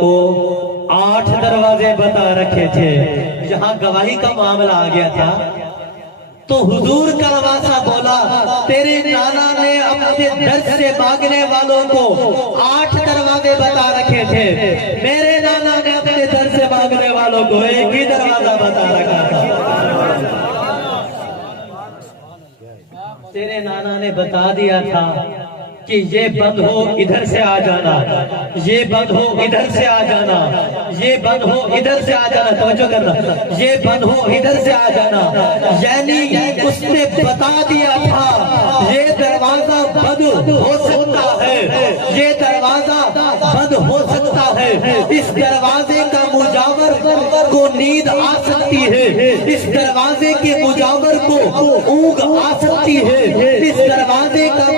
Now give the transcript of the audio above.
کو 8 دروازے بتا رکھے تھے. جہاں گواہی کا معاملہ آ گیا تھا تو حضور کا نواسا بولا تیرے نانا نے اپنے در سے مانگنے والوں کو 8 دروازے بتا رکھے تھے، میرے نانا نے اپنے در سے مانگنے والوں کو ایک ہی دروازہ بتا رکھا تھا. تیرے نانا نے بتا دیا تھا کہ یہ بند ہو ادھر سے آ جانا، یہ بند ہو ادھر سے آ جانا، یہ بند ہو ادھر سے آ جانا. توجہ کرنا، یہ بند ہو ادھر سے آ جانا، یعنی اس نے بتا دیا تھا یہ دروازہ بند ہو سکتا ہے، یہ دروازہ بند ہو سکتا ہے. اس دروازے کا مجاور کو نیند آ سکتی ہے، اس دروازے کے مجاور کو اونگ آ سکتی ہے، اس دروازے کا